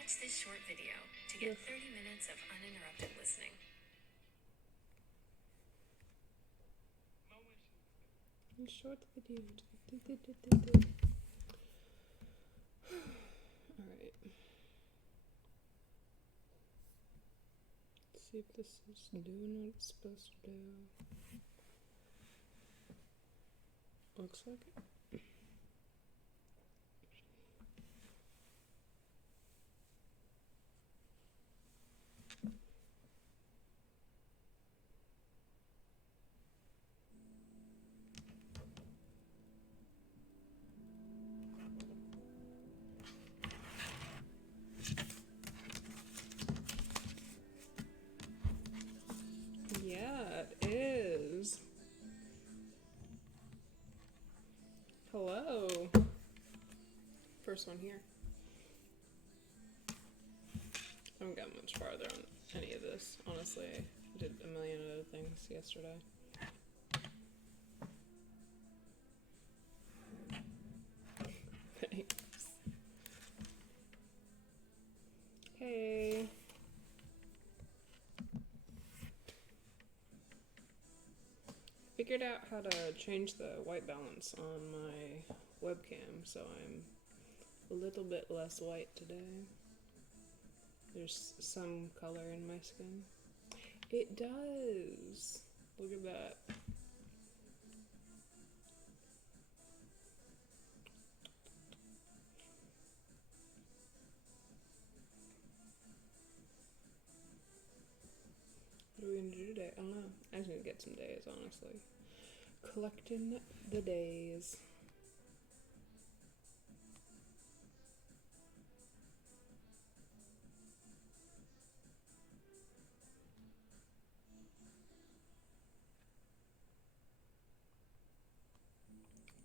Watch this short video to get 30 minutes of uninterrupted listening. Short video. Alright. Let's see if this is doing what it's supposed to do. Looks like it. Yeah, it is. Hello. First one here. I haven't got much farther on any of this. Honestly, I did a million other things yesterday. Thanks. Hey. Figured out how to change the white balance on my webcam, so I'm a little bit less white today. There's some color in my skin. It does. Look at that. What are we gonna do today? I don't know. I just need to get some days, honestly. Collecting the days.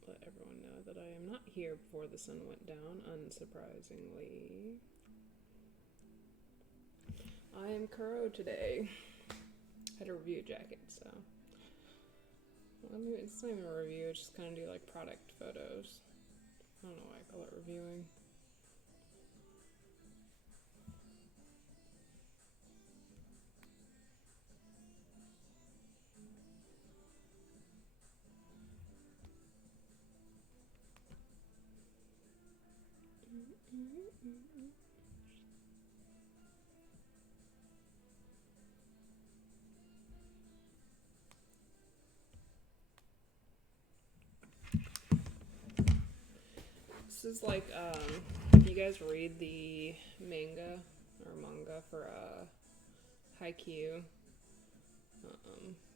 Let everyone know that I am not here before the sun went down, unsurprisingly. I am Kuro today. I had a review jacket, so. Well, I mean, it's not even a review, it's just kind of do like product photos. I don't know why I call it reviewing. This is like, if you guys read the manga for Haikyuu,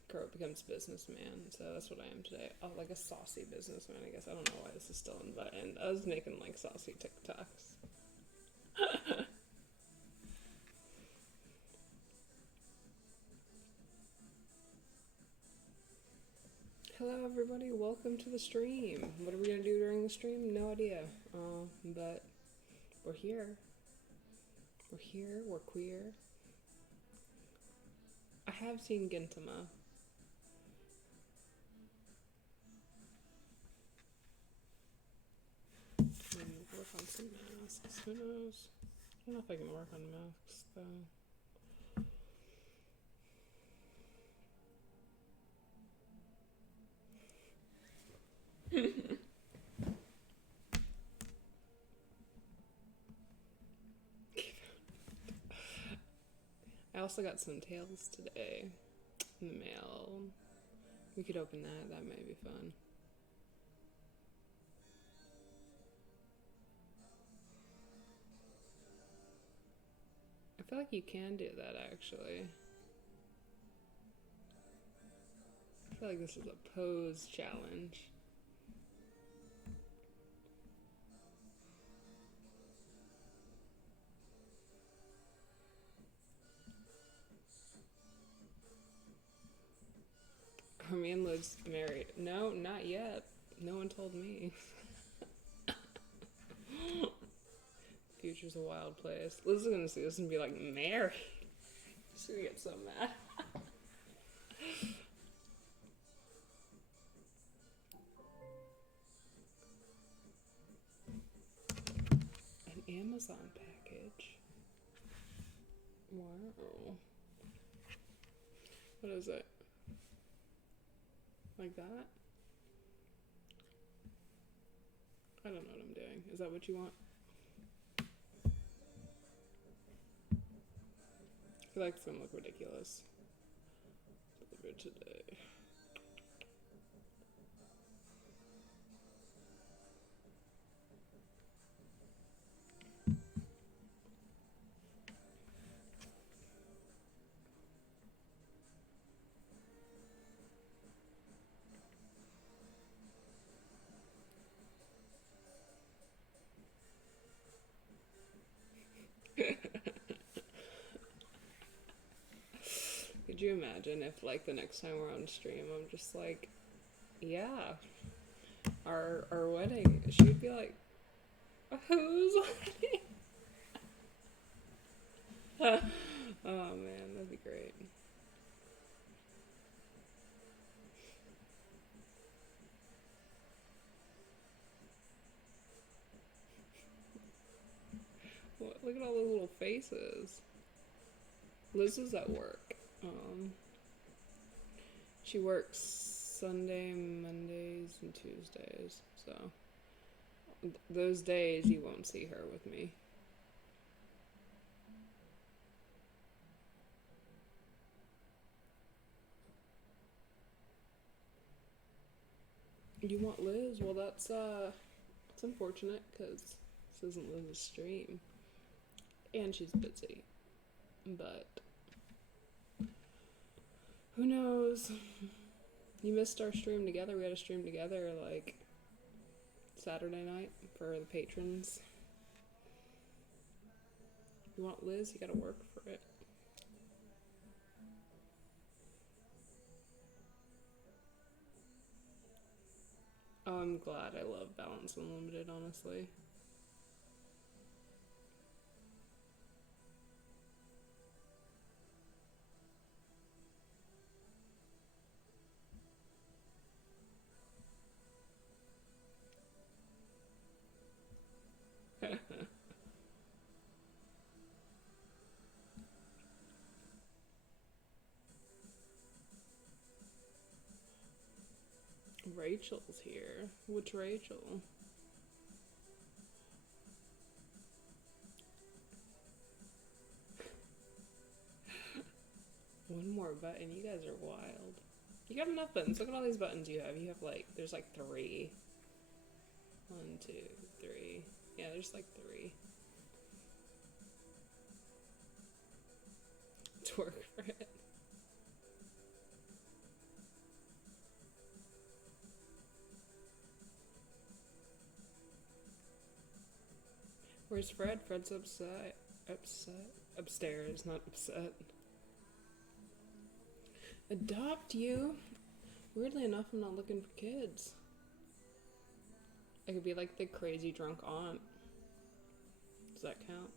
Kuro becomes a businessman, so that's what I am today. Oh, like a saucy businessman, I guess. I don't know why this is still in button. I was making like saucy TikToks. Hello everybody, welcome to the stream. What are we gonna do during the stream? No idea. But we're here. We're here, we're queer. I have seen Gintama. Maybe work on some masks, who knows? I don't know if I can work on masks though. I also got some tails today in the mail. We could open that, that might be fun. I feel like you can do that actually. I feel like this is a pose challenge. Hermione lives married. No, not yet. No one told me. Future's a wild place. Liz is gonna see this and be like, married? She's gonna get so mad. An Amazon package. Wow. What is it? Like that? I don't know what I'm doing. Is that what you want? I feel like it's gonna look ridiculous. Delivered today. Could you imagine if, like, the next time we're on stream, I'm just like, yeah, our wedding. She would be like, whose wedding? Oh man, that'd be great. Look at all those little faces. Liz is at work. She works Sunday, Mondays, and Tuesdays. So those days you won't see her with me. You want Liz? Well, that's unfortunate because this isn't Liz's stream, and she's busy. But who knows? You missed our stream together. We had a stream together like Saturday night for the patrons. You want Liz? You gotta work for it. Oh, I'm glad. I love Balance Unlimited, honestly. Rachel's here. Which Rachel? One more button. You guys are wild. You got enough buttons. Look at all these buttons you have. You have like, there's like 3. 1, 2, 3. Yeah, there's like 3. To work for it. Where's Fred? Fred's upset. Upstairs, not upset. Adopt you? Weirdly enough, I'm not looking for kids. I could be like the crazy drunk aunt. Does that count?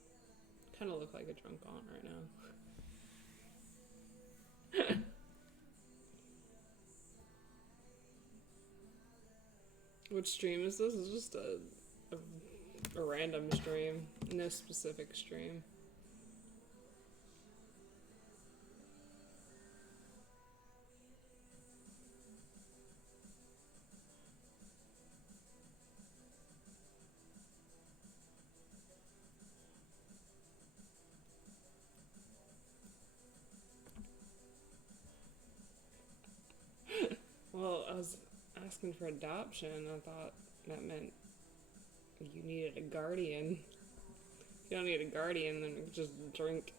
Kind of look like a drunk aunt right now. Which stream is this? It's just a random stream. No specific stream. Well, I was asking for adoption. I thought that meant you needed a guardian. If you don't need a guardian, then just drink.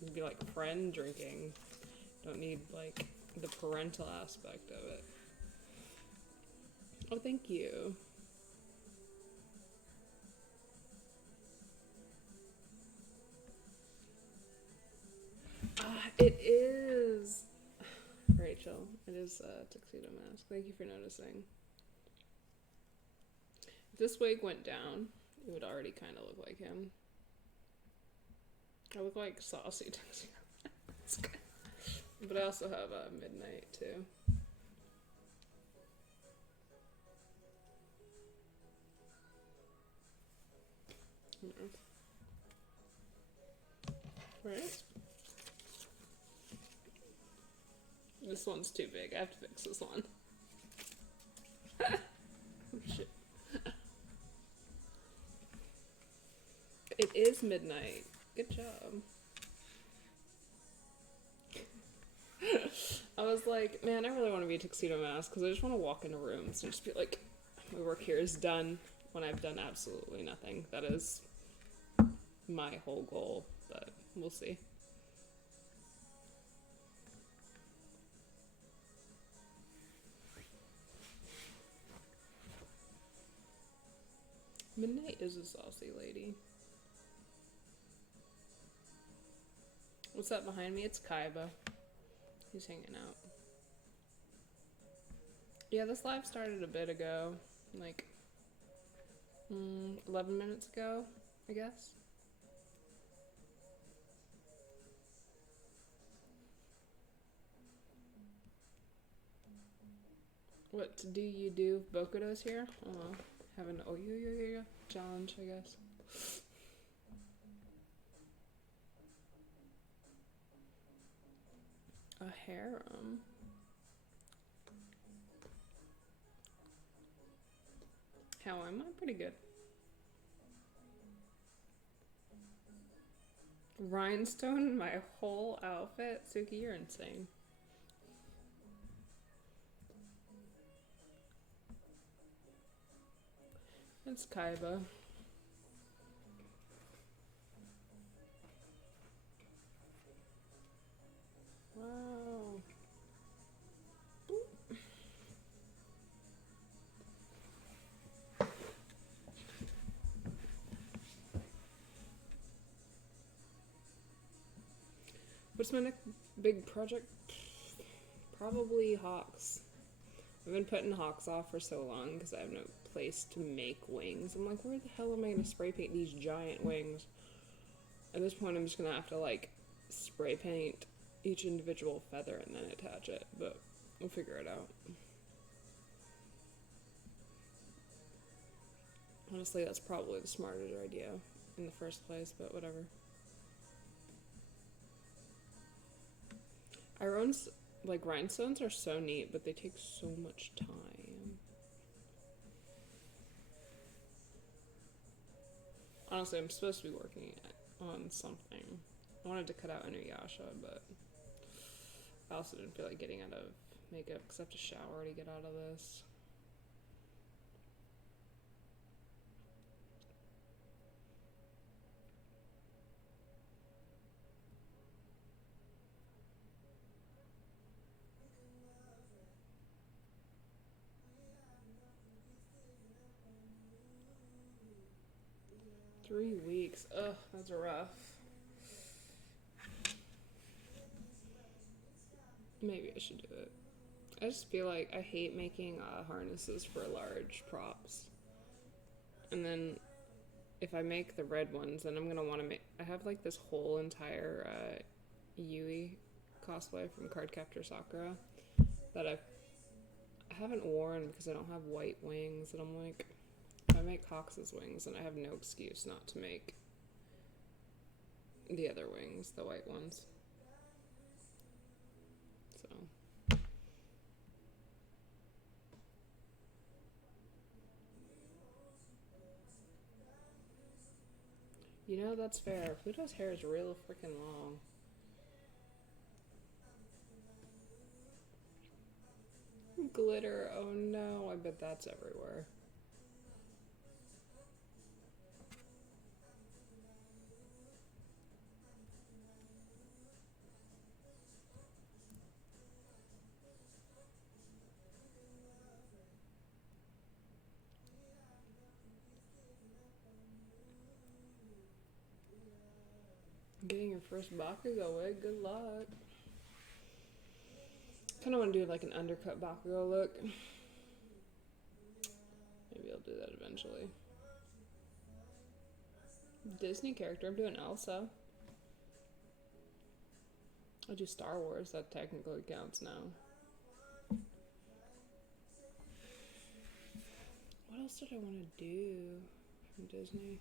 It'd be like friend drinking. Don't need like the parental aspect of it. Oh, thank you. It is Rachel. It is Tuxedo Mask. Thank you for noticing. If this wig went down, it would already kind of look like him. I look like saucy Tuxedo Mask. But I also have Midnight too. Right? This one's too big. I have to fix this one. Oh, shit. It is midnight. Good job. I was like, man, I really want to be a tuxedo mask because I just want to walk into rooms and just be like, my work here is done when I've done absolutely nothing. That is my whole goal, but we'll see. Midnight is a saucy lady. What's that behind me? It's Kaiba. He's hanging out. Yeah, this live started a bit ago. Like, 11 minutes ago, I guess. What do you do? Bokudo's here? Oh, have an challenge, I guess. A harem. How am I? Pretty good. Rhinestone, my whole outfit? Suki, you're insane. It's Kaiba. Wow. What's my next big project? Probably Hawks. I've been putting Hawks off for so long because I have no place to make wings. I'm like, where the hell am I going to spray paint these giant wings? At this point, I'm just going to have to, like, spray paint each individual feather and then attach it, but we'll figure it out. Honestly, that's probably the smarter idea in the first place, but whatever. Iron's, like, rhinestones are so neat, but they take so much time. Honestly, I'm supposed to be working on something. I wanted to cut out Inuyasha, but I also didn't feel like getting out of makeup because I have to shower to get out of this. Three weeks. Ugh, that's rough. Maybe I should do it. I just feel like I hate making harnesses for large props. And then if I make the red ones, then I'm gonna want to make... I have like this whole entire Yui cosplay from Cardcaptor Sakura that I haven't worn because I don't have white wings, and I'm like, if I make Hawks' wings, then I have no excuse not to make the other wings, the white ones. So... You know, that's fair. Pluto's hair is real freaking long. Glitter, oh no, I bet that's everywhere. Getting your first Bakugo wig, good luck. Kinda wanna do like an undercut Bakugo look. Maybe I'll do that eventually. Disney character, I'm doing Elsa. I'll do Star Wars, that technically counts now. What else did I want to do from Disney?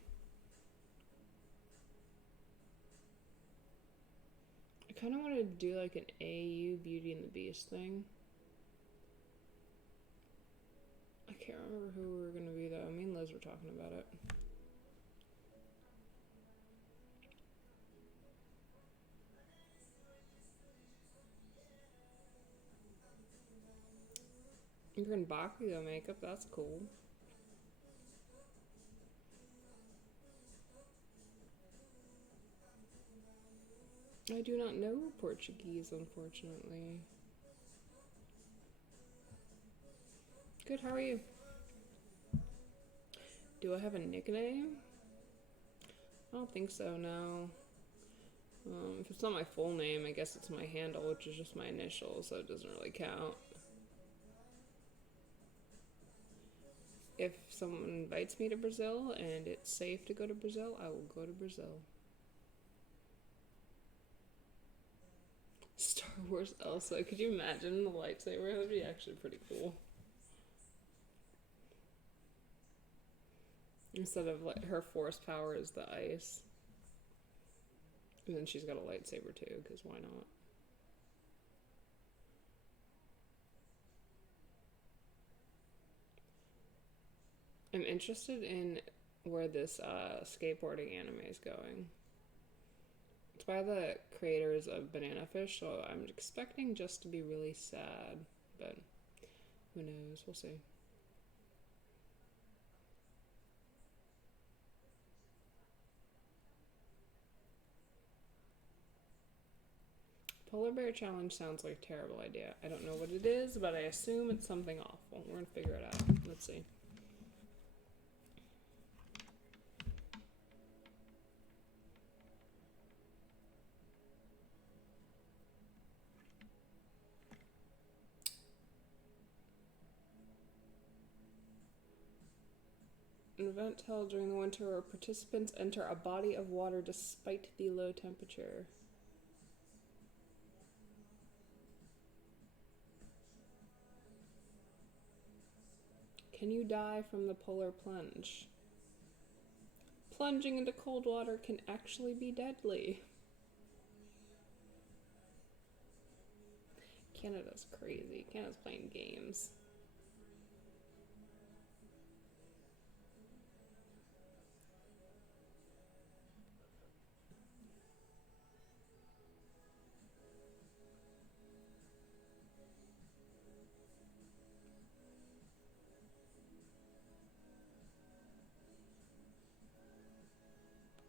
I kind of want to do like an AU Beauty and the Beast thing. I can't remember who we were going to be though. Me and Liz were talking about it. You're in Bakugo makeup, that's cool. I do not know Portuguese, unfortunately. Good, how are you? Do I have a nickname? I don't think so, no. If it's not my full name, I guess it's my handle, which is just my initials, so it doesn't really count. If someone invites me to Brazil and it's safe to go to Brazil, I will go to Brazil. Star Wars Elsa. Could you imagine the lightsaber? That would be actually pretty cool. Instead of like her force power is the ice. And then she's got a lightsaber too, because why not? I'm interested in where this skateboarding anime is going. It's by the creators of Banana Fish, so I'm expecting just to be really sad, but who knows? We'll see. Polar bear challenge sounds like a terrible idea. I don't know what it is, but I assume it's something awful. We're gonna figure it out. Let's see. An event held during the winter where participants enter a body of water despite the low temperature. Can you die from the polar plunge? Plunging into cold water can actually be deadly. Canada's crazy. Canada's playing games.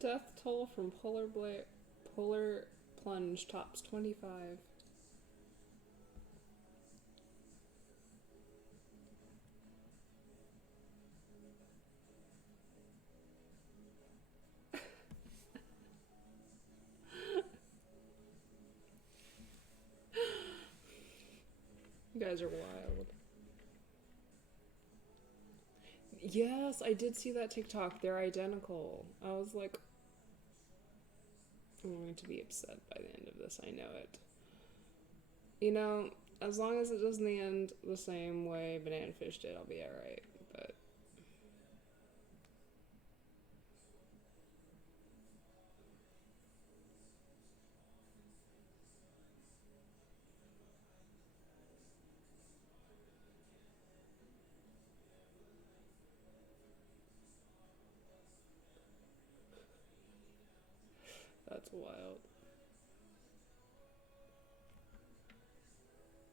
Death toll from polar plunge tops 25. You guys are wild. Yes, I did see that TikTok. They're identical. I was like, I'm going to be upset by the end of this. I know it. You know, as long as it doesn't end the same way Banana Fish did, I'll be alright. But that's wild.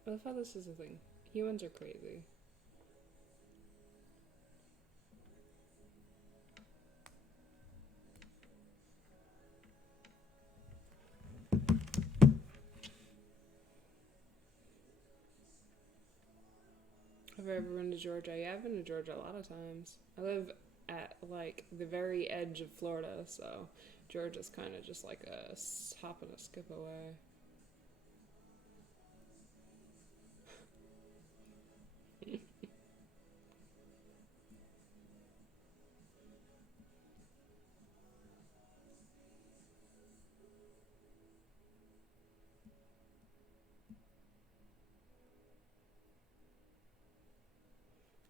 I love how this is a thing. Humans are crazy. Have I ever been to Georgia? Yeah, I've been to Georgia a lot of times. I live at like the very edge of Florida, so Georgia's kind of just like a hop and a skip away.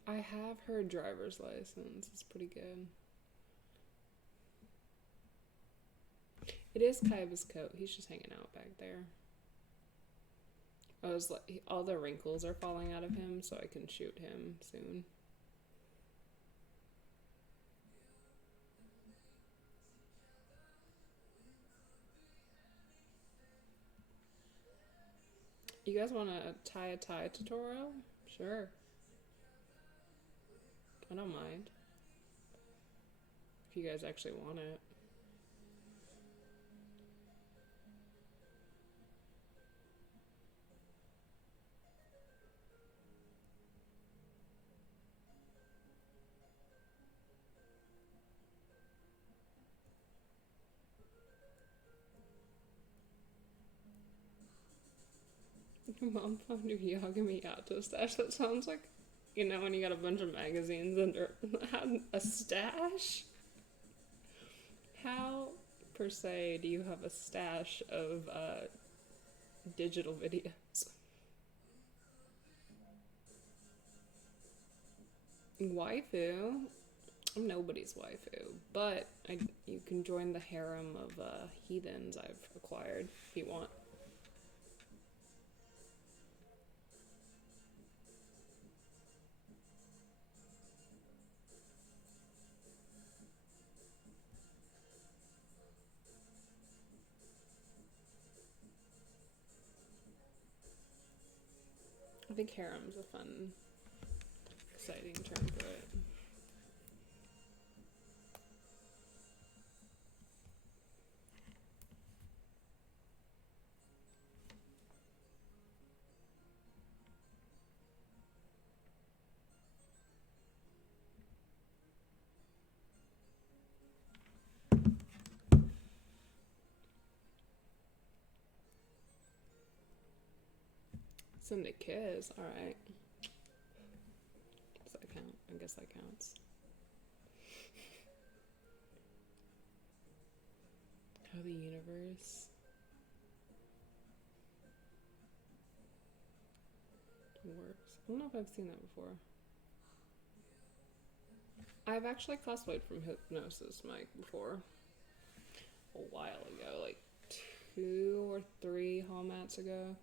I have her driver's license. It's pretty good. It is Kaiba's coat. He's just hanging out back there. I was like, all the wrinkles are falling out of him, so I can shoot him soon. You guys want a tie tutorial? Sure. I don't mind. If you guys actually want it. Mom found your Yagami Yato stash. That sounds like, you know, when you got a bunch of magazines under had a stash? How, per se, do you have a stash of digital videos? Waifu? I'm nobody's waifu, but you can join the harem of heathens I've acquired if you want. I think harem's a fun, exciting term for it. Send a kiss, alright. Does that count? I guess that counts. How the universe works. I don't know if I've seen that before. I've actually cosplayed from Hypnosis Mike before. A while ago, like 2 or 3 hall mats ago.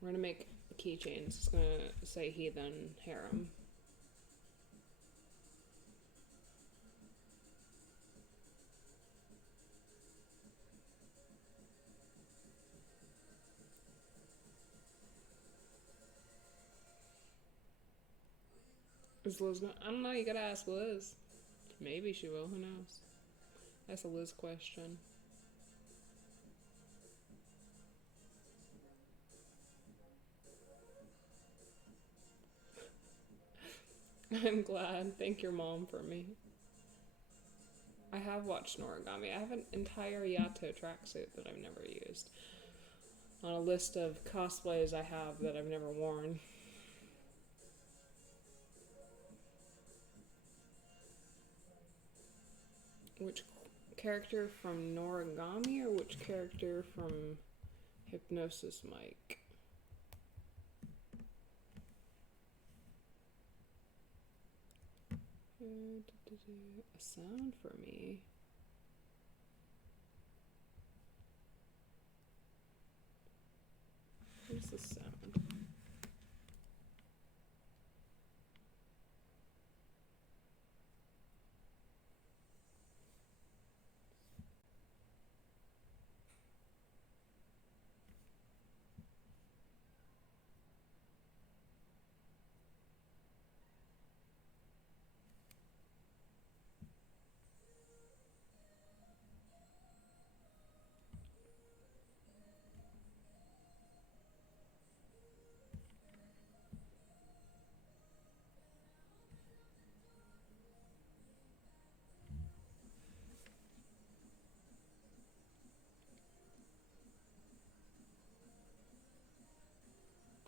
We're gonna make keychains. It's gonna say Heathen Harem. Is Liz gonna? I don't know, you gotta ask Liz. Maybe she will, who knows? That's a Liz question. I'm glad. Thank your mom for me. I have watched Noragami. I have an entire Yato tracksuit that I've never used. On a list of cosplays I have that I've never worn. Which character from Noragami or which character from Hypnosis Mike? A sound for me. Where's the sound?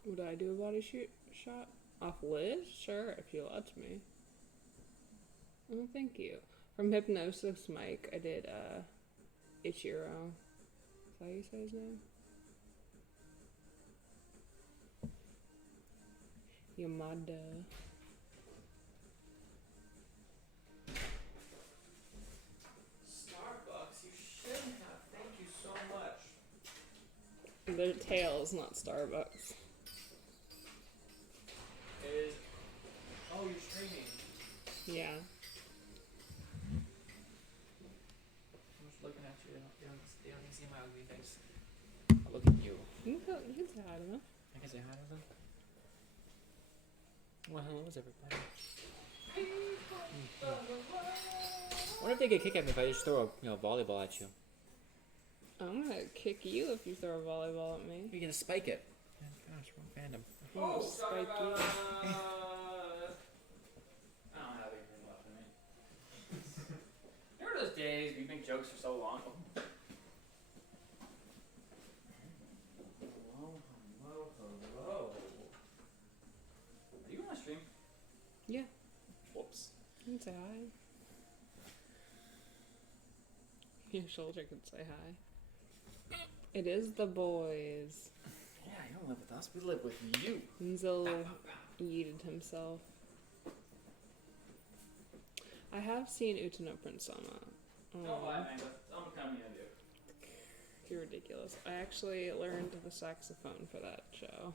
Would I do a body shot off Liz? Sure, if you let me. Oh, thank you. From Hypnosis Mike, I did Ichiro. Is that how you say his name? Yamada. They're Tails, not Starbucks. Oh, you're streaming. Yeah. I'm just looking at you. You don't see my ugly face. I'll look at you. You can say hi to them. I can say hi to them. Well, hello, everybody. What if they get kicked at me if I just throw a volleyball at you? I'm gonna kick you if you throw a volleyball at me. You're gonna spike it. Gosh, wrong fandom. I'm gonna spike you. I don't have anything left in me. Remember those days we make jokes for so long? Hello. Are you on stream? Yeah. Whoops. You can say hi. Your shoulder can say hi. It is the boys. Yeah, you don't live with us. We live with you. Enzo yeeted himself. I have seen Utano Prince Sama. Don't lie, man. I'm coming in, dude. You're ridiculous. I actually learned the saxophone for that show.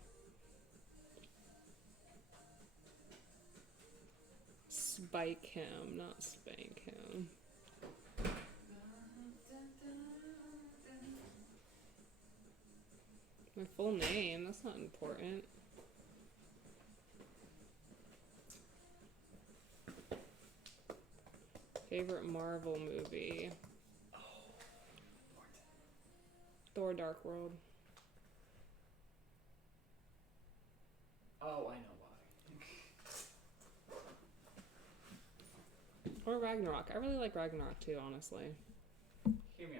Spike him, not spank him. My full name, that's not important. Favorite Marvel movie? Thor Dark World. Oh, I know why. Or Ragnarok. I really like Ragnarok too, honestly. Hear me out here, man.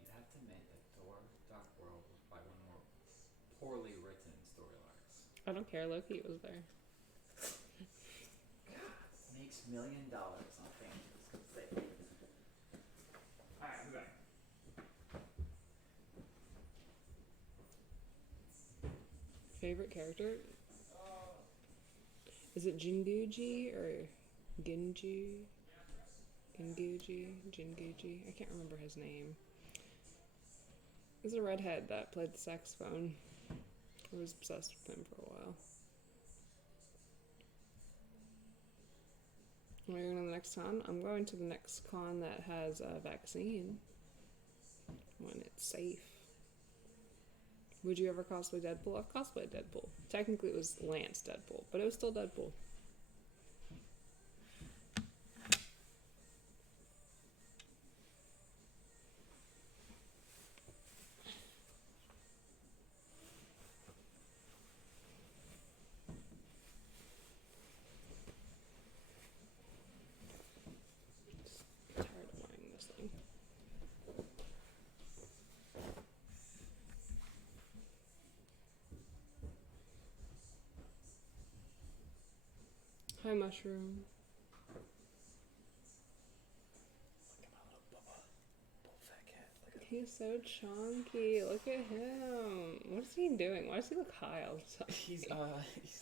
You'd have to admit that Thor Dark World was probably one of the more poorly written storylines. I don't care, Loki was there. Makes $1 million on things. Alright, I'll be back. Favorite character? Is it Jinguji or Ginju? Jinguji? I can't remember his name. He's a redhead that played the saxophone. I was obsessed with him for a while. Are you going to the next con? I'm going to the next con that has a vaccine. When it's safe. Would you ever cosplay Deadpool? I've cosplayed Deadpool. Technically it was Lance Deadpool, but it was still Deadpool. Tired of wearing this thing. Hi, Mushroom. Look at my little bull fat cat. Look at He's so chunky. Look at him. What is he doing? Why does he look high all the time? He's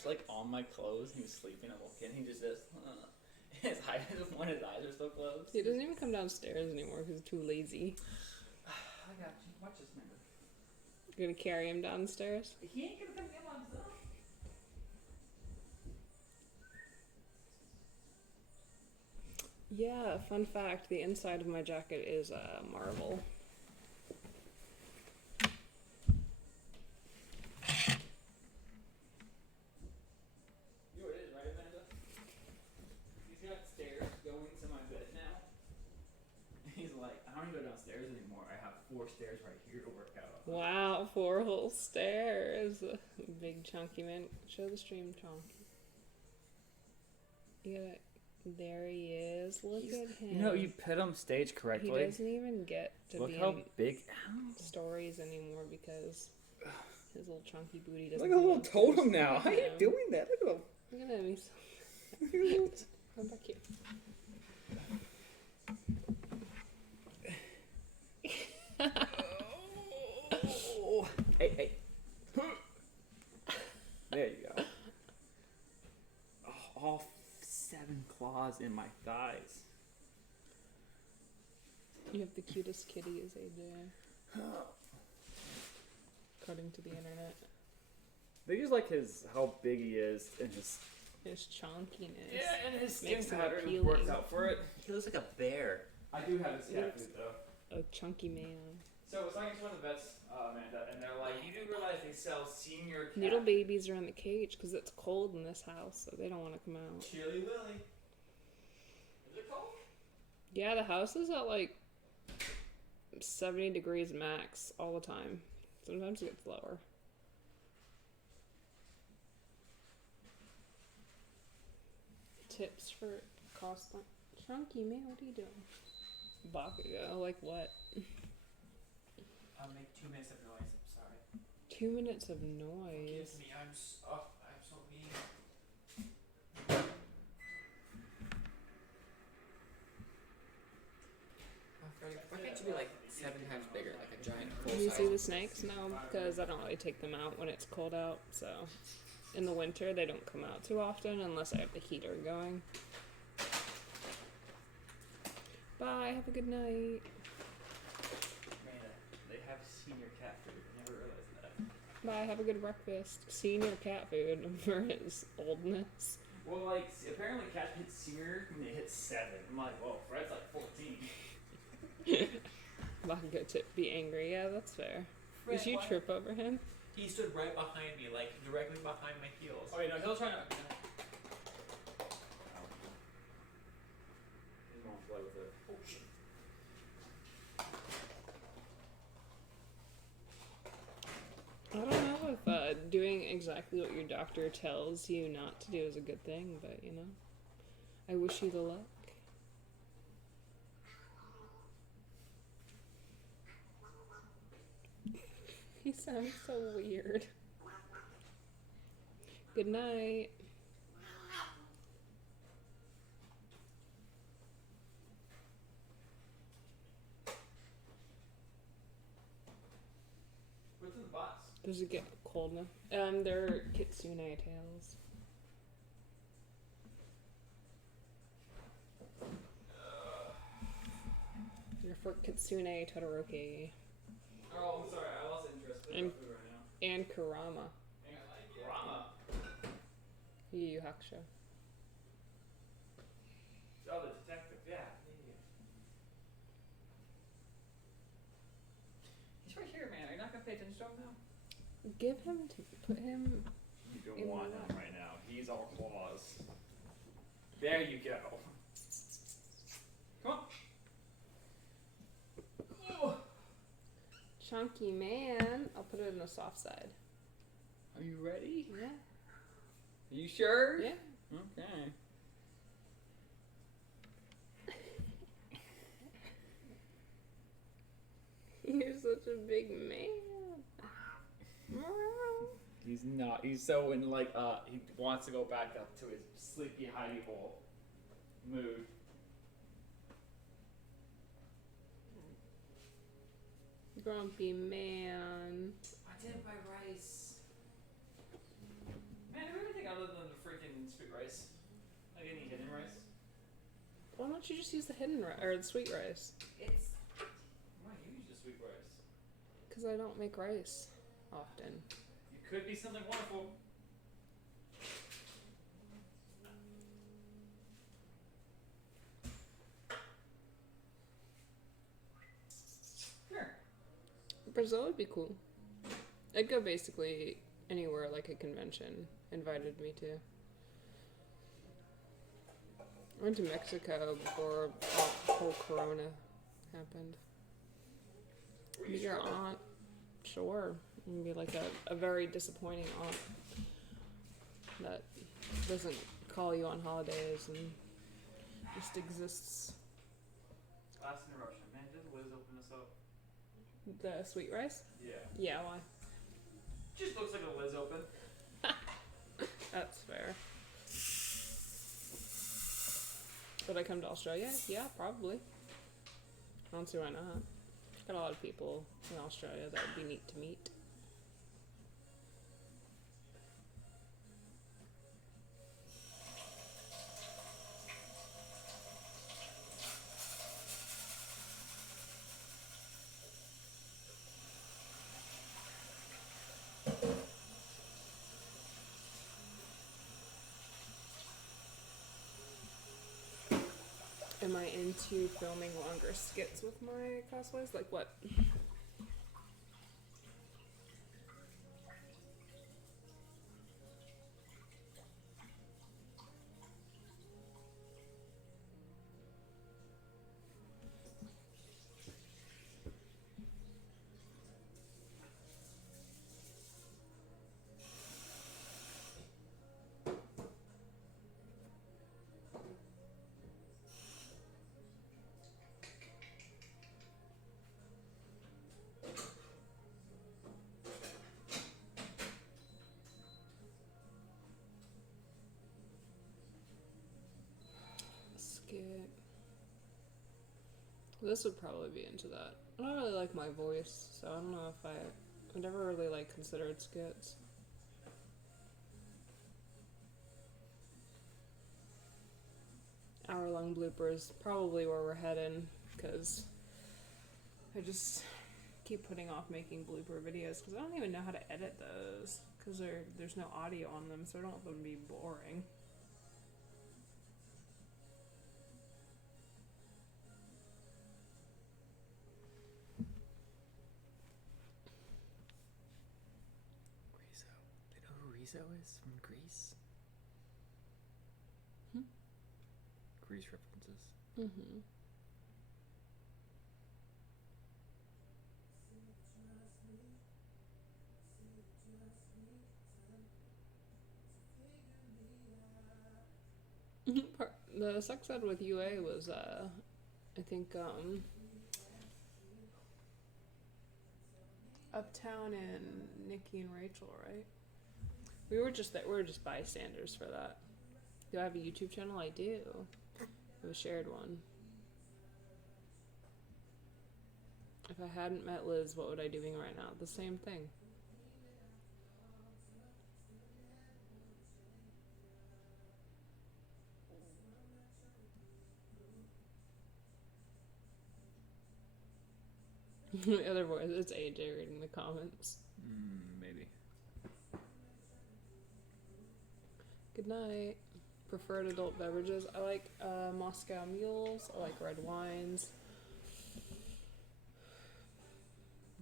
like on my clothes and he was sleeping. I'm looking. He just says, his eyes, one of his eyes are so closed. He doesn't even come downstairs anymore because he's too lazy. I got you. Watch this, man. You're gonna carry him downstairs? He ain't gonna come get my stuff. Yeah, fun fact, the inside of my jacket is Marvel. You know what it is, right, Amanda? He's got stairs going to my bed now. He's like, I don't even go downstairs anymore. I have 4 stairs right here to work out on. Wow, 4 whole stairs. Big chunky man. Show the stream, chunky. Yeah, there he is. Look at him. You know, you put him stage correctly. He doesn't even get to Look be how in big. stories anymore because his little chunky booty doesn't. Look at a little belong to totem us. now. How are you Yeah. doing that? Look at him. Look at him. He's come back here. Oh. Hey. There you go. Oh, all 7 claws in my thighs. You have the cutest kitty as AJ. Cutting to the internet. They just like how big he is and just. His chonkiness. Yeah, and his skin makes him pattern appealing. works out for it. He looks like a bear. I do have his He cat looks- food though. A chunky man. So I was talking to one of the vets, Amanda, and they're like, you do realize they sell senior cat Little babies are in the cage because it's cold in this house, so they don't want to come out. Chili Willy. Is it cold? Yeah, the house is at like 70 degrees max all the time. Sometimes it gets lower. Tips for cost. Chunky man, what are you doing? Bakugo, like what? I'll make 2 minutes of noise. I'm sorry. 2 minutes of Give noise. me. I'm so mean. Freddy, why can't you be like 7 times bigger, like a giant full You see the size? snakes? No, because I don't really take them out when it's cold out. So in the winter, they don't come out too often unless I have the heater going. Bye. Have a good night. Amanda, they have senior cat food. I never realized that. Bye. Have a good breakfast. Senior cat food for his oldness. Well, like, apparently cats hit senior when they hit 7. I'm like, whoa, Fred's like 14. Bakugo to be angry. Yeah, that's fair. Fred, Did you why- trip over him? He stood right behind me, like directly behind my heels. Oh, wait, no, he'll try not. He won't play with it. Oh shit. I don't know if doing exactly what your doctor tells you not to do is a good thing, but you know, I wish you the luck. He sounds so weird. Good night. What's in the box? Does it get cold enough? They're kitsune tails. They're for Kitsune Todoroki Oh, I'm sorry, I lost interest in And- food right now. and Kurama. Rama. Yu Yu Hakusho. Oh, the detective, yeah. He's right here, man. Are you not gonna pay attention to him now? Give him to put him. You don't In want the him right now. He's all claws. There you go. Come on. Oh. Chunky man. I'll put it in the soft side. Are you ready? Yeah. Are you sure? Yeah. Okay. You're such a big man. He's not. He's so in like he wants to go back up to his sleepy hidey hole mood. Grumpy man. I didn't buy rice. Man, do everything other than the freaking sweet rice. Like any hidden rice. Why don't you just use the hidden rice or the sweet rice? It's. Why you use the sweet rice? Because I don't make rice often. It could be something wonderful. Here. Brazil would be cool. I'd go basically anywhere like a convention invited me to. I went to Mexico before the whole Corona happened. Meet your aunt, sure. And be like a very disappointing aunt that doesn't call you on holidays and just exists. Last interruption. Man, did Liz open this up? The sweet rice? Yeah. Yeah, why? Just looks like a Liz open. That's fair. Would I come to Australia? Yeah, probably. I don't see why not. Got a lot of people in Australia that would be neat to meet. into filming longer skits with my cosplays. Like what? Skit. This would probably be into that. I don't really like my voice, so I don't know if I never really like considered skits. Hour-long bloopers, probably where we're heading, because I just keep putting off making blooper videos because I don't even know how to edit those because there's no audio on them, so I don't want them to be boring. Rizzo. Do you know who Rizzo is from Greece? Grease references. Mm-hmm. The sex ed with UA was, I think, Uptown and Nikki and Rachel, right? We were just bystanders for that. Do I have a YouTube channel? I do. I have a shared one. If I hadn't met Liz, what would I be doing right now? The same thing. The other voice, it's AJ reading the comments. Maybe. Good night. Preferred adult beverages. I like Moscow mules. I like red wines.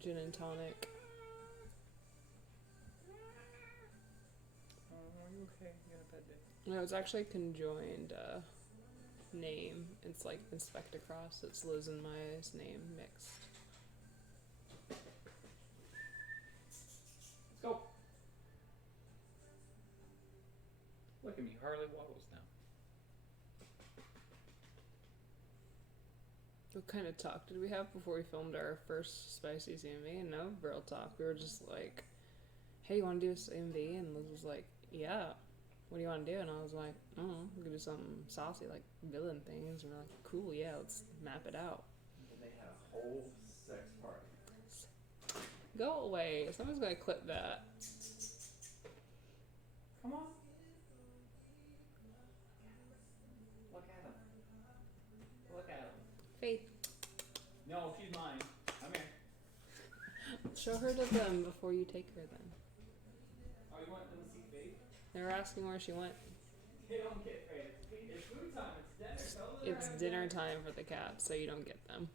Gin and tonic. Are you okay? You had a bad day? No, it's actually a conjoined name. It's like InspectorCros. It's Liz and Maya's name mixed. Let's go. Look at me, Harley waddles now. What kind of talk did we have before we filmed our first spicy CMV? No real talk. We were just like, hey, you want to do a CMV? And Liz was like, yeah. What do you want to do? And I was like, I don't know. We could do something saucy, like villain things. And we're like, cool, yeah, let's map it out. They had a whole sex party. Go away. Someone's going to clip that. Come on. Look at him. Look at him. Faith. No, she's mine. Come here. Show her to them before you take her then. Oh, you want them to see Faith? They were asking where she went. They don't get Faith. It's food time. It's dinner. Tell them It's dinner time for the cats, so you don't get them.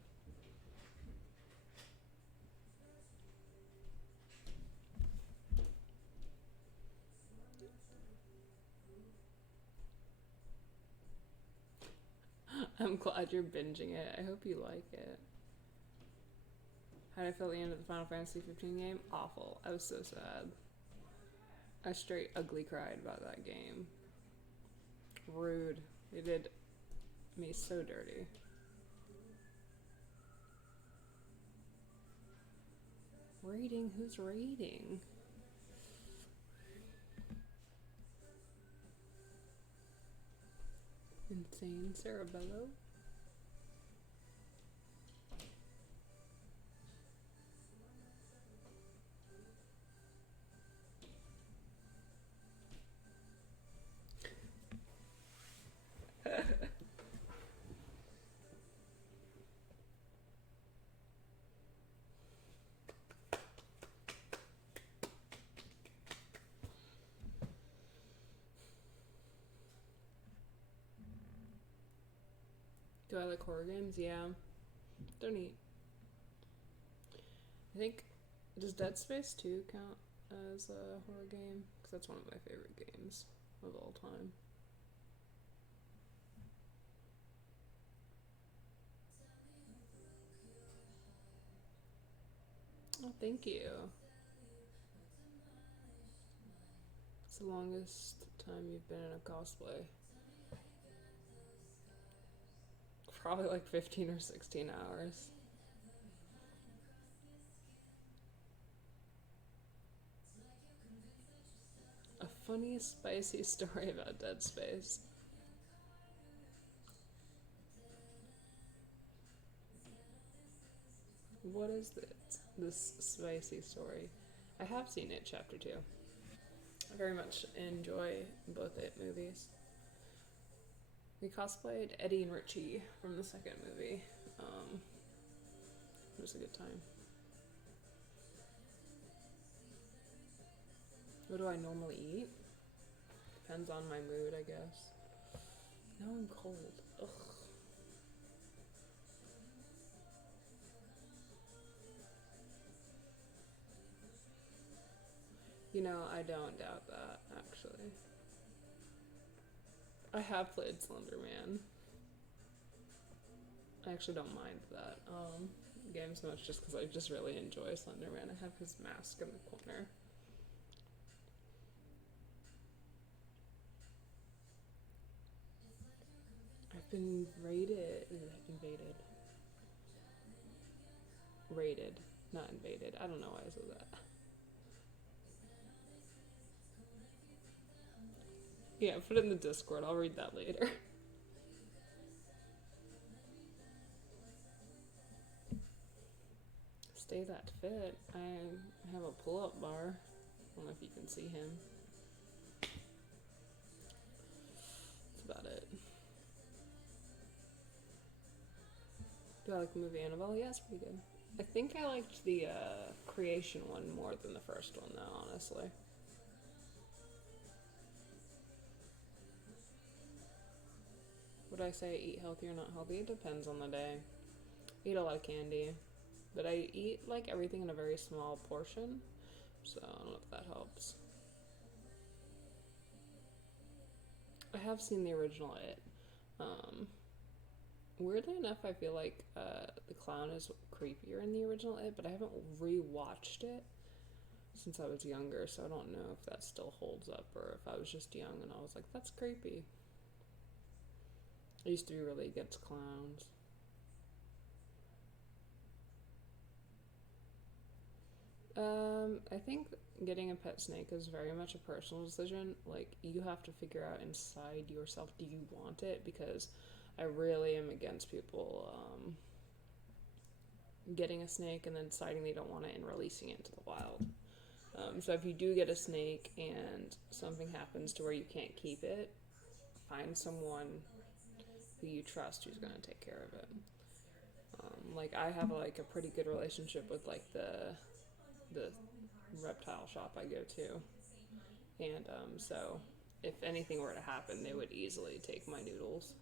I'm glad you're binging it. I hope you like it. How did I feel at the end of the Final Fantasy 15 game? Awful. I was so sad. I straight ugly cried about that game. Rude. They did me so dirty. Raiding? Who's raiding? Insane Cerebello. Do I like horror games? Yeah. They're neat. I think, does Dead Space 2 count as a horror game? Because that's one of my favorite games of all time. Oh, thank you. It's the longest time you've been in a cosplay. Probably like 15 or 16 hours. A funny, spicy story about Dead Space. What is this spicy story? I have seen It Chapter 2. I very much enjoy both It movies. We cosplayed Eddie and Richie from the second movie. It was a good time. What do I normally eat? Depends on my mood, I guess. Now I'm cold. Ugh. You know, I don't doubt that, actually. I have played Slender Man. I actually don't mind that game so much just because I just really enjoy Slender Man. I have his mask in the corner. I've been raided, not invaded. I don't know why I said that. Yeah, put it in the Discord. I'll read that later. Stay that fit. I have a pull-up bar. I don't know if you can see him. That's about it. Do I like the movie Annabelle? Yeah, it's pretty good. I think I liked the creation one more than the first one, though, honestly. Would I say eat healthy or not healthy? It depends on the day. I eat a lot of candy, but I eat like everything in a very small portion, so I don't know if that helps. I have seen the original It. Weirdly enough, I feel like the clown is creepier in the original It, but I haven't rewatched it since I was younger, so I don't know if that still holds up or if I was just young and I was like, that's creepy. I used to be really against clowns. I think getting a pet snake is very much a personal decision. Like, you have to figure out inside yourself, do you want it? Because I really am against people getting a snake and then deciding they don't want it and releasing it into the wild. So if you do get a snake and something happens to where you can't keep it, find someone who you trust who's going to take care of it. Like, I have like a pretty good relationship with like the reptile shop I go to, and so if anything were to happen, they would easily take my noodles.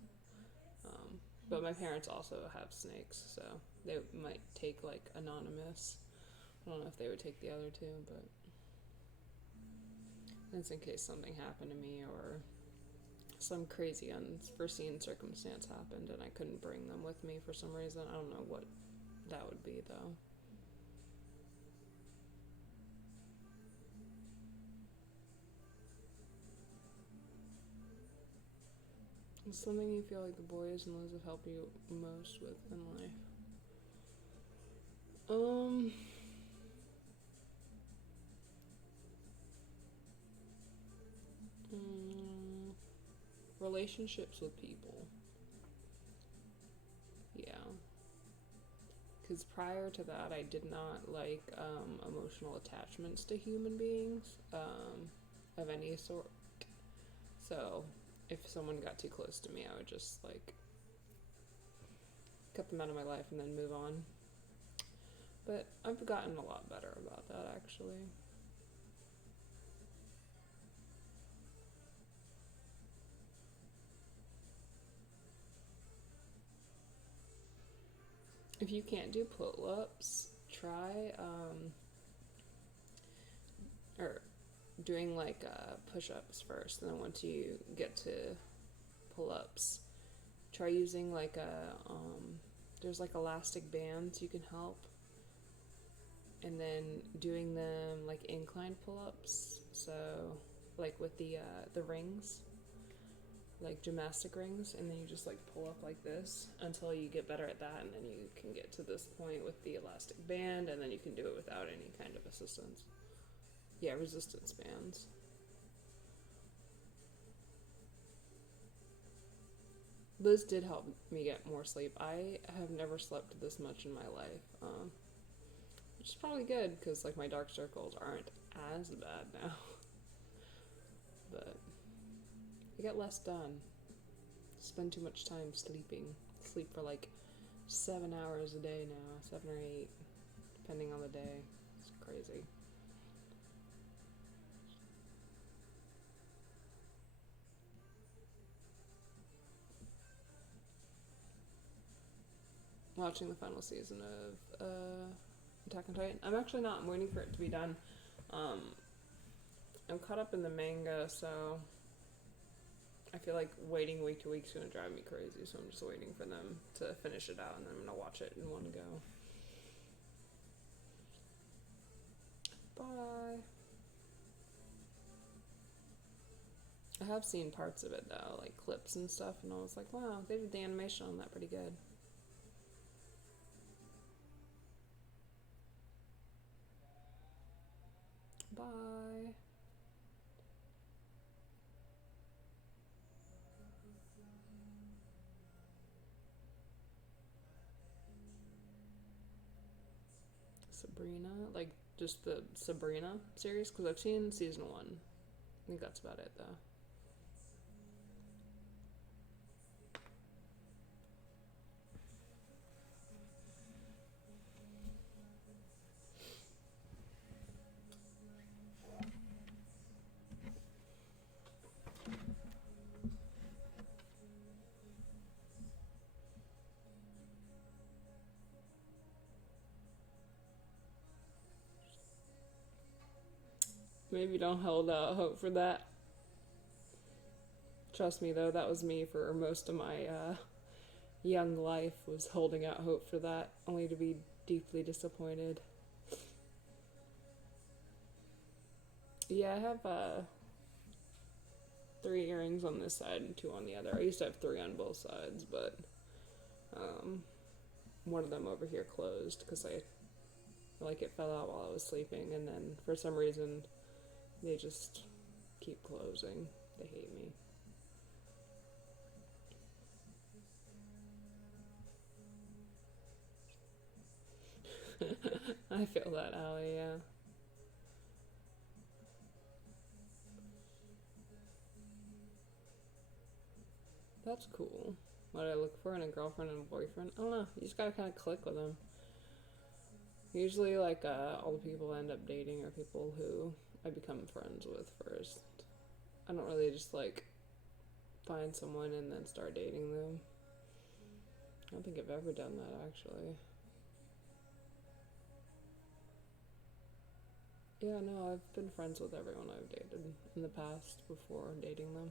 But my parents also have snakes, so they might take like Anonymous. I don't know if they would take the other two, but that's in case something happened to me or some crazy unforeseen circumstance happened and I couldn't bring them with me for some reason. I don't know what that would be, though. What's something you feel like the boys and Liz have helped you most with in life? Relationships with people. Yeah. Because prior to that, I did not like emotional attachments to human beings of any sort. So if someone got too close to me, I would just like cut them out of my life and then move on. But I've gotten a lot better about that, actually. If you can't do pull-ups, try or doing like push-ups first, and then once you get to pull-ups, try using like a there's like elastic bands you can help, and then doing them like incline pull-ups, so like with the rings, like gymnastic rings, and then you just like pull up like this until you get better at that, and then you can get to this point with the elastic band, and then you can do it without any kind of assistance. Yeah, resistance bands. Liz did help me get more sleep. I have never slept this much in my life, which is probably good because like my dark circles aren't as bad now. But I get less done. Spend too much time sleeping. Sleep for like 7 hours a day now, 7 or 8, depending on the day. It's crazy. Watching the final season of Attack on Titan. I'm actually not. I'm waiting for it to be done. I'm caught up in the manga, so I feel like waiting week to week is going to drive me crazy, so I'm just waiting for them to finish it out, and then I'm going to watch it in one go. Bye. I have seen parts of it, though, like clips and stuff, and I was like, wow, they did the animation on that pretty good. Bye. Sabrina, like just the Sabrina series, because I've seen season 1. I think that's about it, though. Maybe don't hold out hope for that. Trust me, though, that was me for most of my young life, was holding out hope for that, only to be deeply disappointed. Yeah, I have 3 earrings on this side and 2 on the other. I used to have 3 on both sides, but one of them over here closed because it fell out while I was sleeping, and then for some reason they just keep closing. They hate me. I feel that, Allie, yeah. That's cool. What I look for in a girlfriend and a boyfriend? I don't know. You just gotta kind of click with them. Usually, like, all the people I end up dating are people who I become friends with first. I don't really just, like, find someone and then start dating them. I don't think I've ever done that, actually. Yeah, no, I've been friends with everyone I've dated in the past before dating them.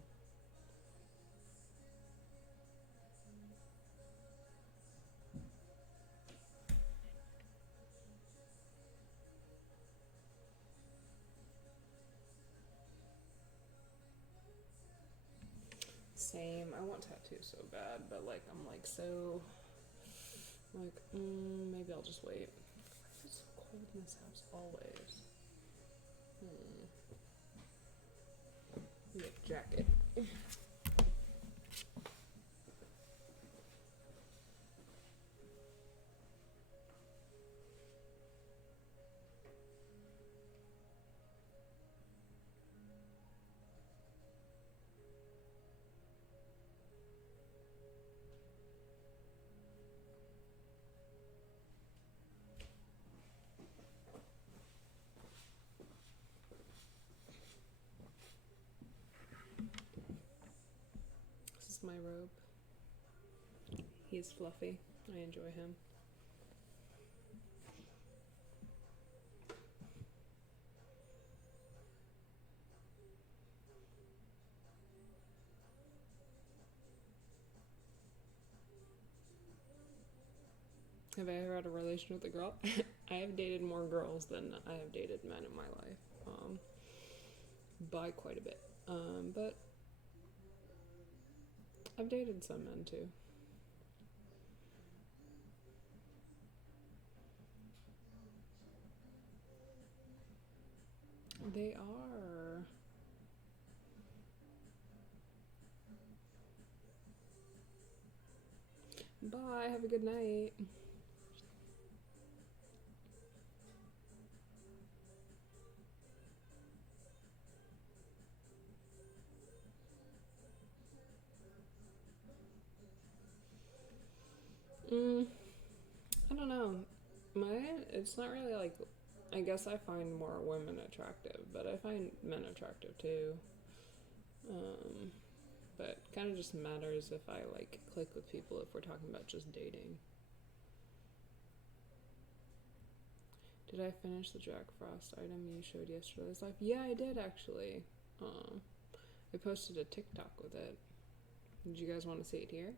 Same. I want tattoos so bad, but like I'm like so like maybe I'll just wait. It's so cold in this house always. Need a jacket. This is my robe. He's fluffy. I enjoy him. Have I ever had a relation with a girl? I have dated more girls than I have dated men in my life, by quite a bit. But I've dated some men too. They are. Bye. Have a good night. I don't know. It's not really like. I guess I find more women attractive, but I find men attractive too. But kind of just matters if I like click with people if we're talking about just dating. Did I finish the Jack Frost item you showed yesterday's live? Yeah, I did actually. I posted a TikTok with it. Did you guys want to see it here?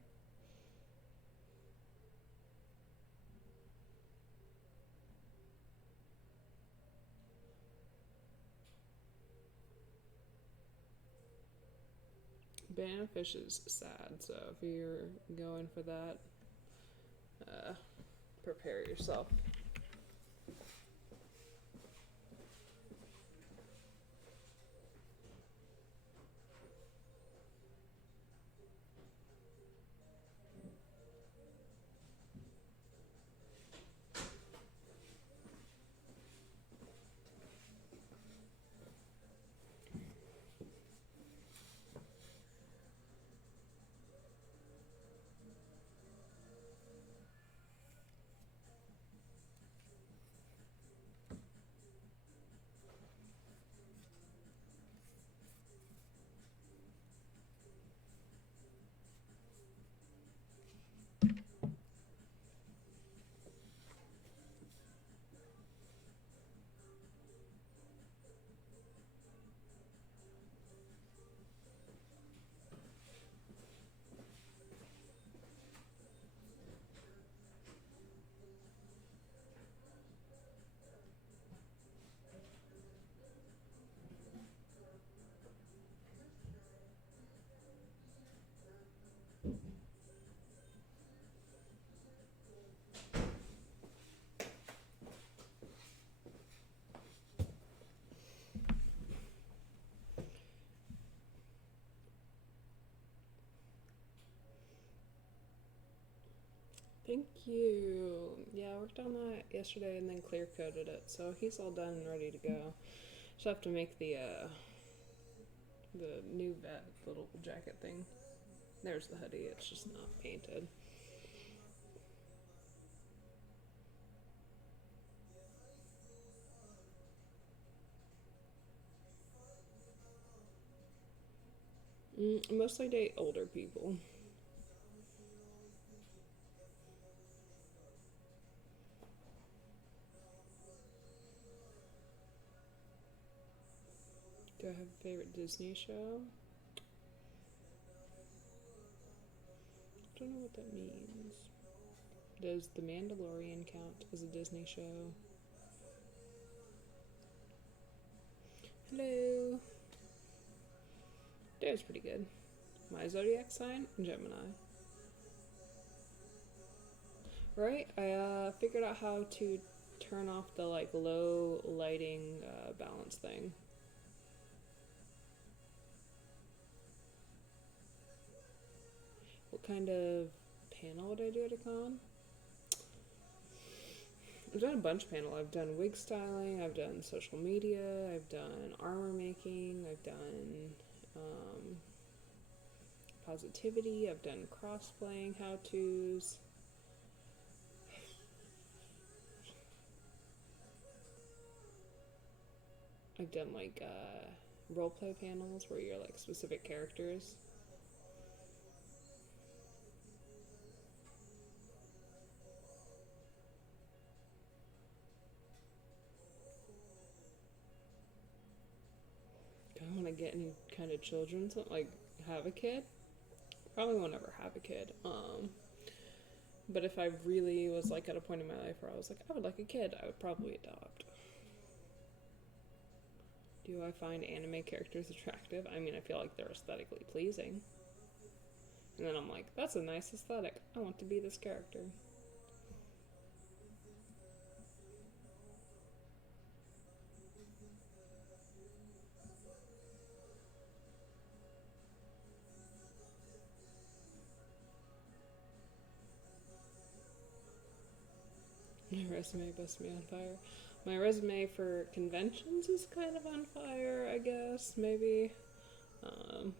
Banana fish is sad, so if you're going for that, prepare yourself. Thank you. Yeah, I worked on that yesterday and then clear coated it, so he's all done and ready to go. Just have to make the new little jacket thing. There's the hoodie. It's just not painted. Mostly date older people. Do I have a favorite Disney show? I don't know what that means. Does The Mandalorian count as a Disney show? Hello. That was pretty good. My zodiac sign? Gemini. Right? I figured out how to turn off the like low lighting balance thing. What kind of panel would I do at a con? I've done a bunch of panel. I've done wig styling, I've done social media, I've done armor making, I've done positivity, I've done cross-playing how-tos. I've done like roleplay panels where you're like specific characters. Do I want to get any kind of children? Like have a kid? Probably won't ever have a kid. But if I really was like at a point in my life where I was like, I would like a kid, I would probably adopt. Do I find anime characters attractive? I mean, I feel like they're aesthetically pleasing. And then I'm like, that's a nice aesthetic. I want to be this character. My resume must be on fire. My resume for conventions is kind of on fire, I guess, maybe. I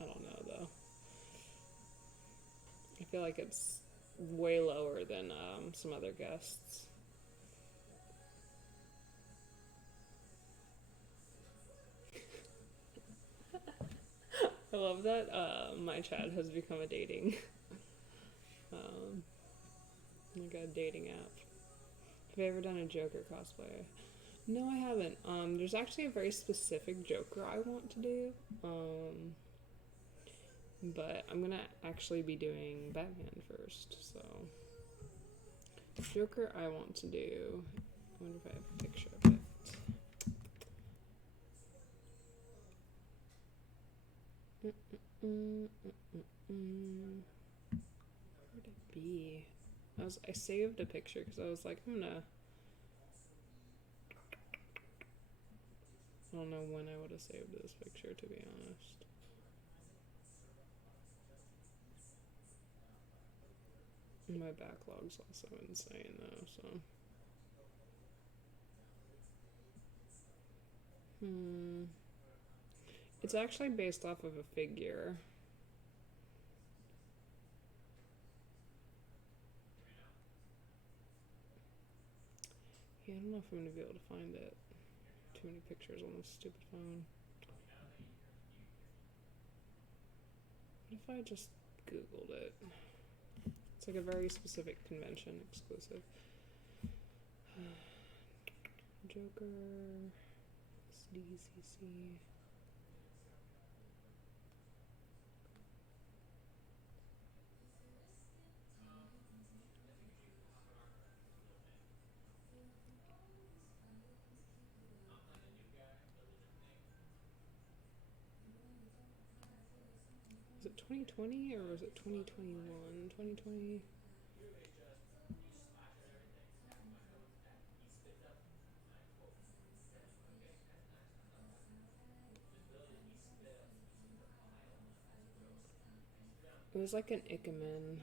don't know, though. I feel like it's way lower than some other guests. I love that my chat has become a dating, like a dating app. Have you ever done a Joker cosplay? No, I haven't. There's actually a very specific Joker I want to do. But I'm gonna actually be doing Batman first, so Joker I want to do. I wonder if I have a picture of it. Where'd it be? I saved a picture because I was like, I don't know when I would have saved this picture, to be honest. My backlog's also insane though, so. It's actually based off of a figure. Yeah, I don't know if I'm gonna be able to find it. Too many pictures on this stupid phone. What if I just Googled it? It's like a very specific convention exclusive. Joker DCC. Was it 2020 or was it 2021? 2020. It was like an Ikemen.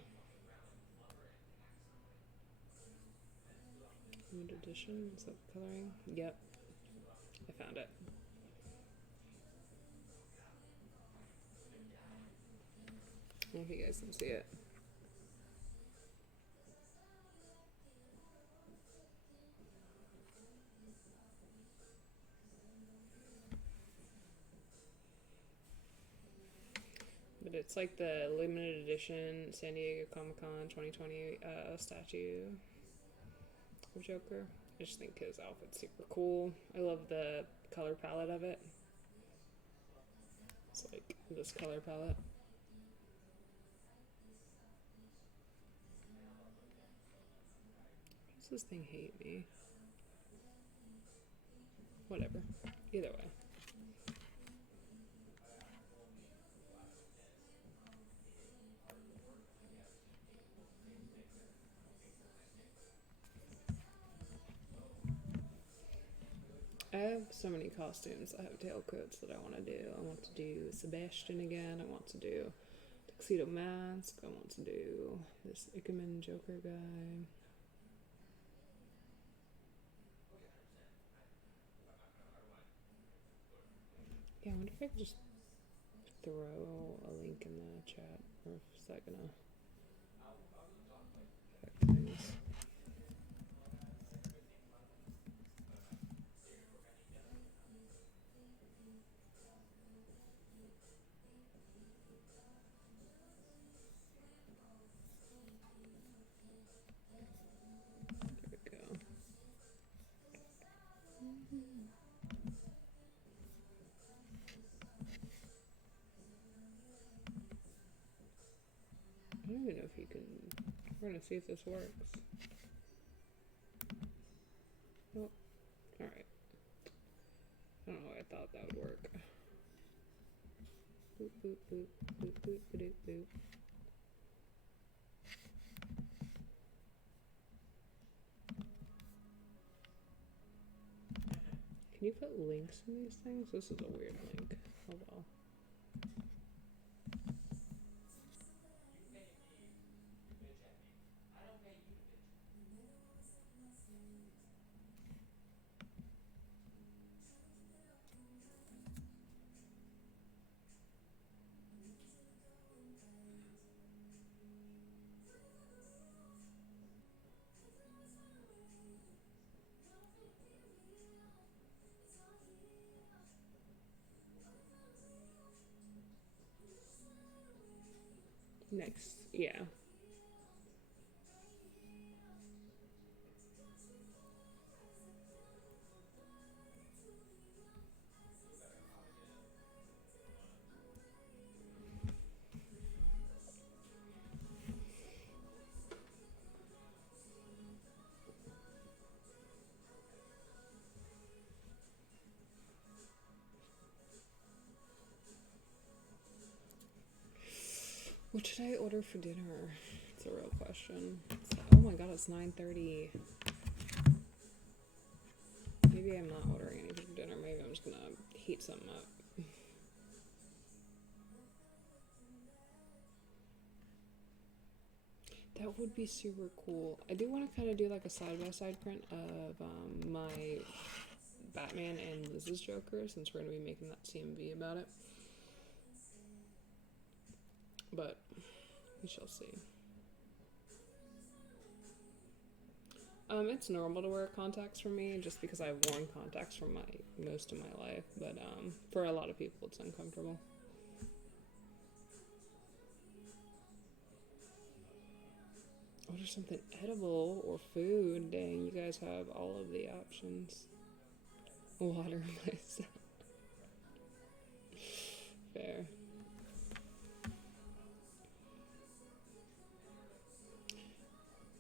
Limited edition. Is that the coloring? Yep. I found it. I don't know if you guys can see it. But it's like the limited edition San Diego Comic-Con 2020 statue of Joker. I just think his outfit's super cool. I love the color palette of it. It's like this color palette. Why does this thing hate me? Whatever. Either way. I have so many costumes. I have tailcoats that I want to do. I want to do Sebastian again. I want to do Tuxedo Mask. I want to do this Ikemen Joker guy. Yeah, I wonder if I could just throw a link in the chat, or is that gonna affect things? There we go. We're gonna see if this works. Oh, alright. I don't know why I thought that would work. Boop, boop, boop, boop, boop, boop, boop. Can you put links in these things? This is a weird link. Oh well. Next, yeah. What should I order for dinner? It's a real question. Oh my god, it's 9:30. Maybe I'm not ordering anything for dinner. Maybe I'm just gonna heat something up. That would be super cool. I do want to kind of do like a side-by-side print of my Batman and Liz's Joker, since we're going to be making that CMV about it. But we shall see. It's normal to wear contacts for me, just because I've worn contacts for most of my life. But for a lot of people, it's uncomfortable. Order something edible or food. Dang, you guys have all of the options. Water myself. Fair.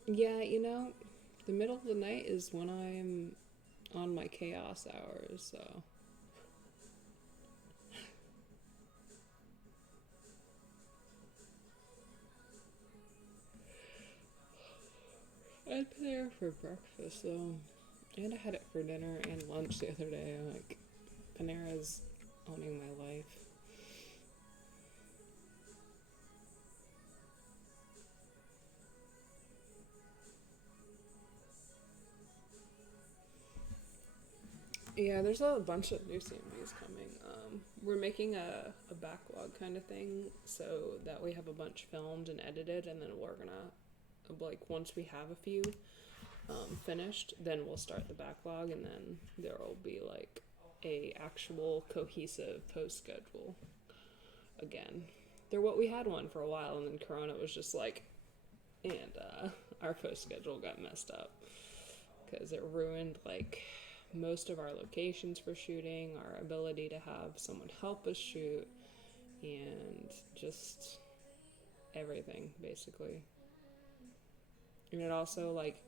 Yeah, you know, the middle of the night is when I'm on my chaos hours, so. I had Panera for breakfast, though. And I had it for dinner and lunch the other day. Like, Panera's owning my life. Yeah, there's a bunch of new CMVs coming. We're making a backlog kind of thing, so that we have a bunch filmed and edited, and then we're gonna, like, once we have a few finished, then we'll start the backlog, and then there will be, like, a actual cohesive post schedule again. We had one for a while, and then Corona was just like, and our post schedule got messed up because it ruined, like, most of our locations for shooting, our ability to have someone help us shoot, and just everything, basically. And it also, like,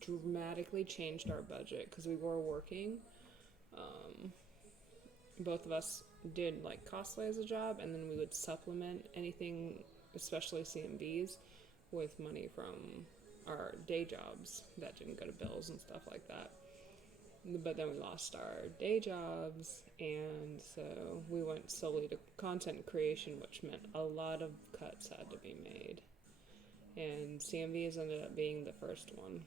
dramatically changed our budget, because we were working. Both of us did, like, cosplay as a job, and then we would supplement anything, especially CMVs, with money from our day jobs that didn't go to bills and stuff like that. But then we lost our day jobs, and so we went solely to content creation, which meant a lot of cuts had to be made. And CMVs ended up being the first one.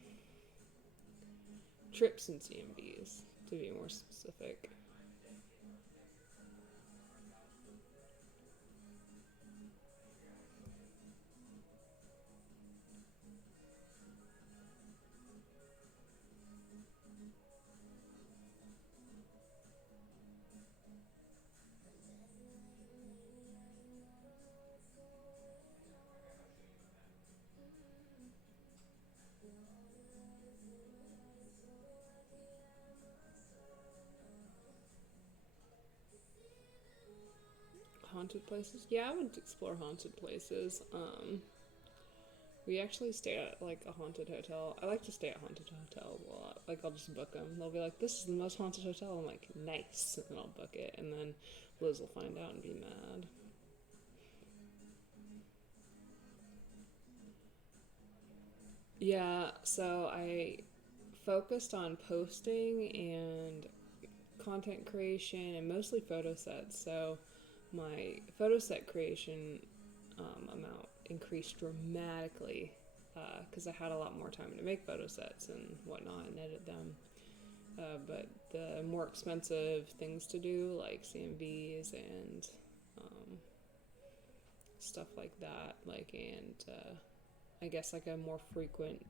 Trips and CMVs, to be more specific. Haunted places? Yeah, I would explore haunted places. We actually stay at like a haunted hotel. I like to stay at haunted hotels a lot. Like I'll just book them. They'll be like, "This is the most haunted hotel." I'm like, "Nice," and I'll book it. And then Liz will find out and be mad. Yeah. So I focused on posting and content creation and mostly photo sets. So my photo set creation amount increased dramatically because I had a lot more time to make photo sets and whatnot and edit them. But the more expensive things to do, like CMVs and stuff like that, I guess like a more frequent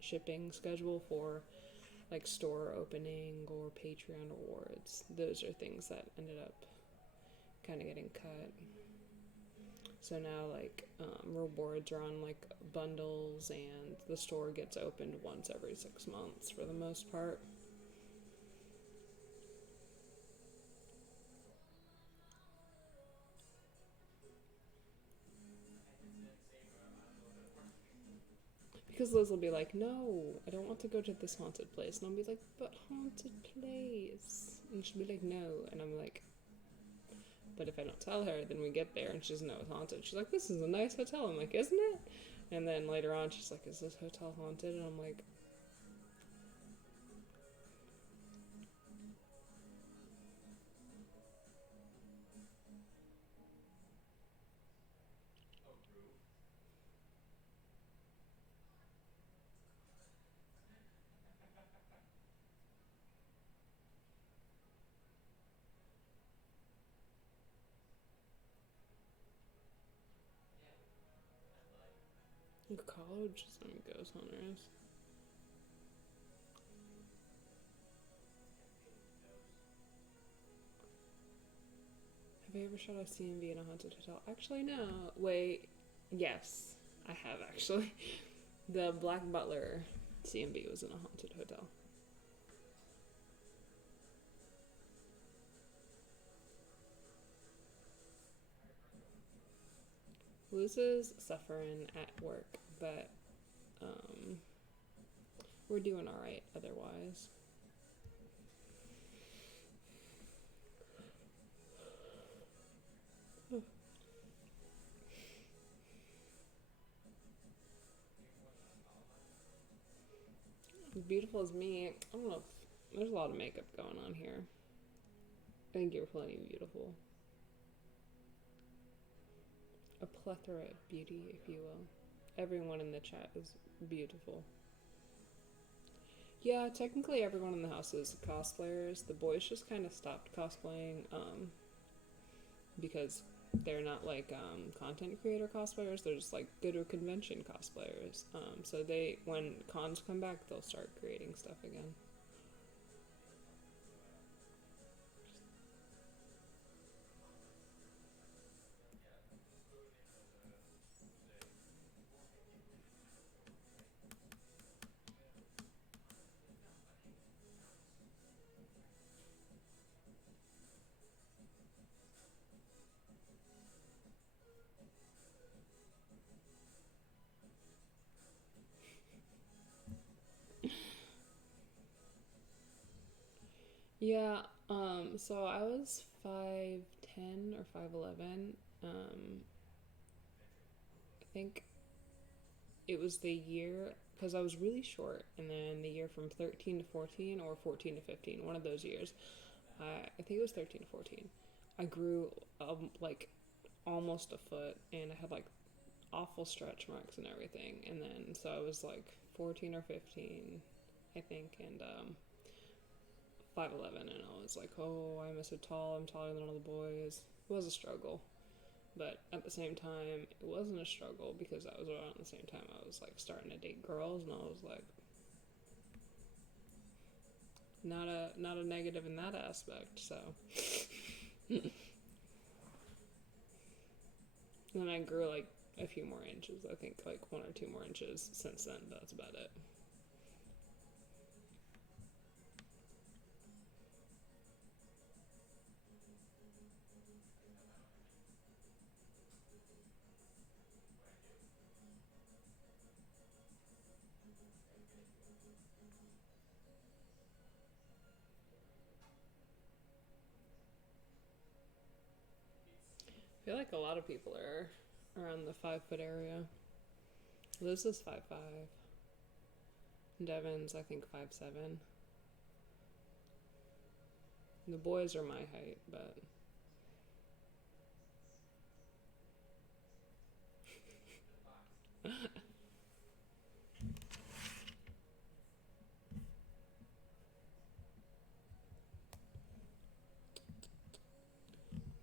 shipping schedule for like store opening or Patreon rewards. Those are things that ended up kind of getting cut. So now like rewards are on like bundles, and the store gets opened once every 6 months for the most part. Because Liz will be like, "No, I don't want to go to this haunted place," and I'll be like, "But haunted place," and she'll be like, "No," and I'm like, but if I don't tell her, then we get there and she doesn't know it's haunted. She's like, "This is a nice hotel." I'm like, "Isn't it?" And then later on, she's like, "Is this hotel haunted?" And I'm like, "College is some ghost hunters." Have you ever shot a CMV in a haunted hotel? Actually, no. Wait. Yes, I have actually. The Black Butler CMV was in a haunted hotel. Liz is suffering at work, but we're doing alright otherwise. Beautiful as me. I don't know if there's a lot of makeup going on here. I think you're plenty beautiful. A plethora of beauty, if you will. Everyone in the chat is beautiful. Yeah, technically everyone in the house is cosplayers. The boys just kind of stopped cosplaying because they're not like content creator cosplayers. They're just like go to a convention cosplayers. So when cons come back, they'll start creating stuff again. Yeah, so I was 5'10" or 5'11". I think it was the year, because I was really short, and then the year from 13 to 14 or 14 to 15, one of those years, I think it was 13 to 14, I grew like almost a foot, and I had like awful stretch marks and everything, and then so I was like 14 or 15, I think, and 5'11", and I was like, "Oh, I'm so tall, I'm taller than all the boys." It was a struggle, but at the same time, it wasn't a struggle because that was around the same time I was like starting to date girls, and I was like, not a negative in that aspect. So then I grew like a few more inches. I think like 1 or 2 more inches since then. That's about it. feel like a lot of people are around the 5 foot area. This is 5'5". Devin's, I think, 5'7". The boys are my height, but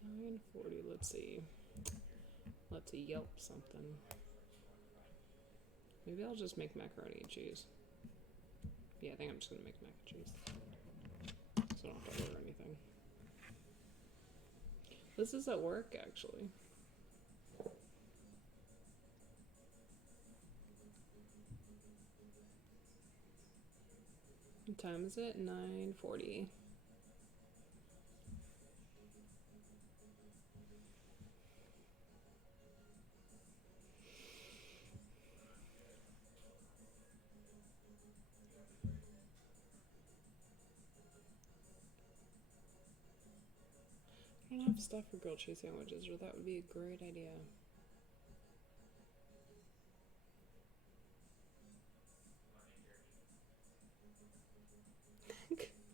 940. Let's see. Let's Yelp something. Maybe I'll just make macaroni and cheese. Yeah, I think I'm just gonna make mac and cheese. So I don't have to order anything. This is at work, actually. What time is it? 9:40. I don't have stuff for grilled cheese sandwiches, or that would be a great idea.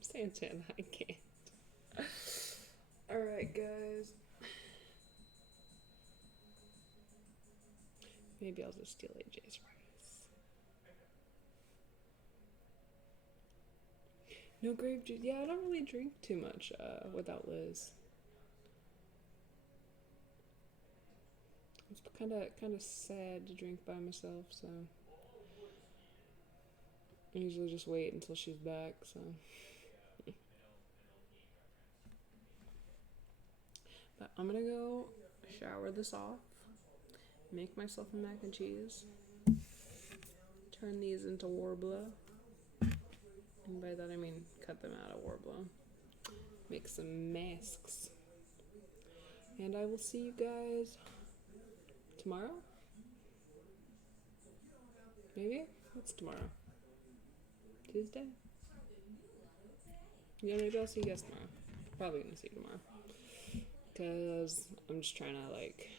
Saying Chan, I can't. Alright, guys. Maybe I'll just steal AJ's rice. No grape juice. Yeah, I don't really drink too much without Liz. It's kind of sad to drink by myself, so I usually just wait until she's back. So, but I'm gonna go shower this off, make myself a mac and cheese, turn these into Warbler, and by that I mean cut them out of Warbler, make some masks, and I will see you guys tomorrow? Maybe? What's tomorrow? Tuesday? Yeah, maybe I'll see you guys tomorrow. Probably gonna see you tomorrow. Because I'm just trying to, like,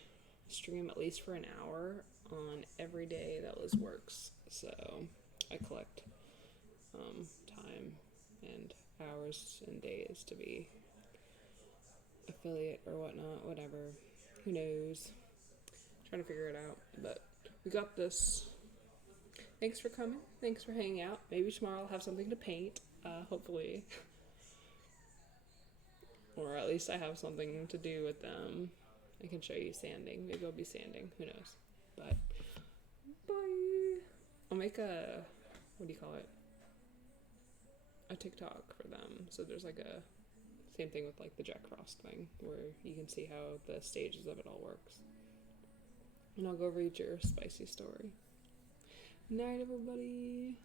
stream at least for an hour on every day that Liz works. So I collect time and hours and days to be affiliate or whatnot, whatever. Who knows? Trying to figure it out, but we got this. Thanks for coming. Thanks for hanging out. Maybe tomorrow I'll have something to paint, hopefully. Or at least I have something to do with them. I can show you sanding. Maybe I'll be sanding. Who knows? But, bye. I'll make a, what do you call it? A TikTok for them. So there's like a, same thing with like the Jack Frost thing, where you can see how the stages of it all works. And I'll go read your spicy story. Night, everybody.